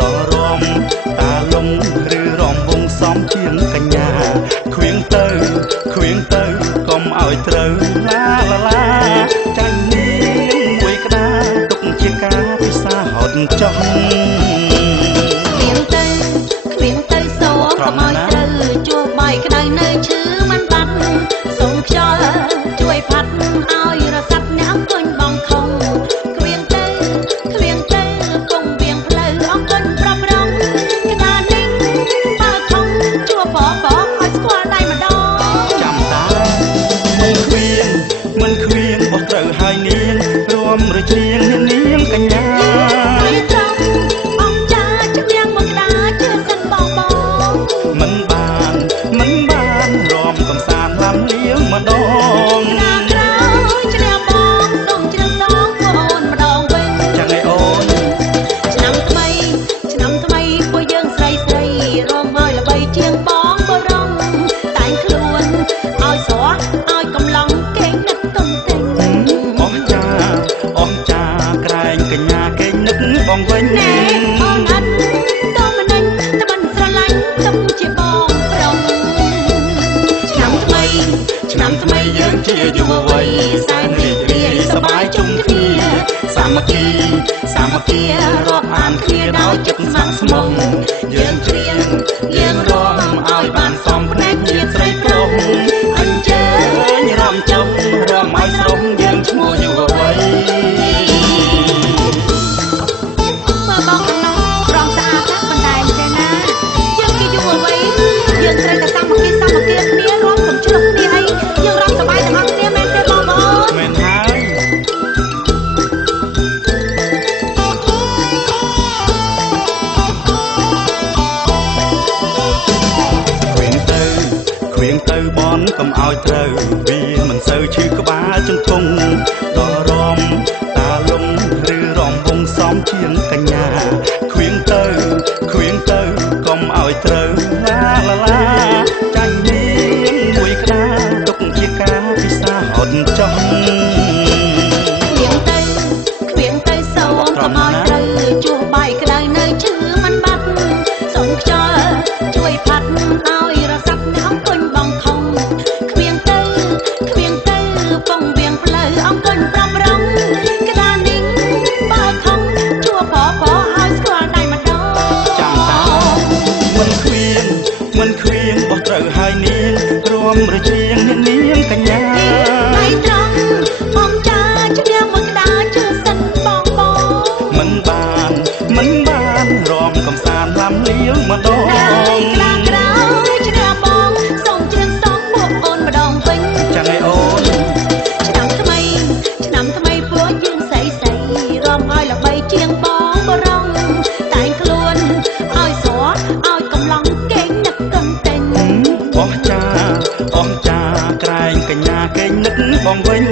ដល់រំតាលំឬរំវងសំជាងកញ្ញាឃ្វៀងទៅកុំឲ្យត្រូវឡាឡាចាញ់នាងមួយក្តារទុកជាការពិសាហត់ចុះឃ្វៀងទៅសូមកុំឲ្យត្រូវជួបបាយក្តៅនៅឈឺមិនបាត់សូមខ្យល់ជួយផាត់ឲ្យរសាត់អ្នកអង្គុញបងខំឃ្វៀងទៅពងវៀងផ្លូវអង្គុញប្រាប់រងក្តារនេះបើខំជួបបងឲ្យស្គាល់ដៃម្ដងចាំតាមិនឃ្វៀងបោះត្រូវហើយនាងរួមរជៀងនាងកញ្ញាមិនបានរំកំសាន្តឡាំលៀងម្ដងណាក្រោយជ្រះបងសូមជ្រះសងអូនម្ដងវិញចាំឲ្យអូនឆ្នាំថ្មីពួកយើងស្រីរំឲ្យល្បីជាងបងបរំតែងខ្លួនឲ្យស្រស់ឲ្យកំឡុងគេងនឹកទុំទិញអស់ចាក្រែងកញ្ញាគេងនឹកបងវិញណែអូនអត់ទៅមិនដឹងតែមិនស្រឡាញ់ទុំជាបងឆ្នាំថ្មីយើងជាយុវវ័យសែនរីករាយសប្បាយជុំគ្នាសាមគ្គីរាប់អានគ្នាដោយចិត្តស្ម័គ្រស្មងយើងច្រៀងយើងរាំឲ្យបានសមភ្នែកញាតិស្រីប្រុសអញ្ជើញរំចុះរំឲ្យស្រុងយើងឈ្មោះយុវវ័យមើលបងក្នុងប្រងស្អាតណាស់ប៉ុន្តែចេះណាយើងជាយុវវ័យយើងត្រូវតែសាមគ្គីគ្នារាំកុំឆ្លុះគ្នាអីយើងរំសប្បាយទាំងអស់គ្នាមែនទេបងប្អូនមែនហើយឃ្វៀងទៅបនកុំឲ្យត្រូវវាមិនសូវឈឺក្បាលជង្គង់ដល់រំតាលំឬរំវងសំជាងកញ្ញាឃ្វៀងទៅកុំឲ្យត្រូវឡាចាញ់នាងមួយក្តារទុកជាការពិសាហត់ចុះឃ្វៀងទៅសូមកុំឲ្យត្រូវជួបបាយក្តៅនៅឈឺមិនបាត់សូមខ្យល់ជួយផាត់ឲ្យរសាត់អ្នកអង្គុញបងខំឃ្វៀងទៅពងវៀងផ្លូវអង្គុញប្រាប់រងក្តារនេះបើខំជួបបងឲ្យស្គាល់ដៃម្ដងចាំតាមិនឃ្វៀងបោះត្រូវហើយនាងរួមរជៀងនាងកញ្ញាមិនត្រង់បងចាជ្រាបមួយក្តារជឿសិនបងមិនបានរំកំសាន្តឡាំលៀងម្ដងក្តារក្រោយជ្រាបបងសូមជ្រាបសងពួកអូនម្ដងវិញចាំឲ្យអូនឆ្នាំថ្មីពួកយើងស្រីរំឲ្យល្បីជាងបងបរំតែងខ្លួនឲ្យស្រស់ឲ្យកំឡុងគេងនឹកទុំទិញអស់ចាក្រែងកញ្ញាគេងនឹកបងវិញ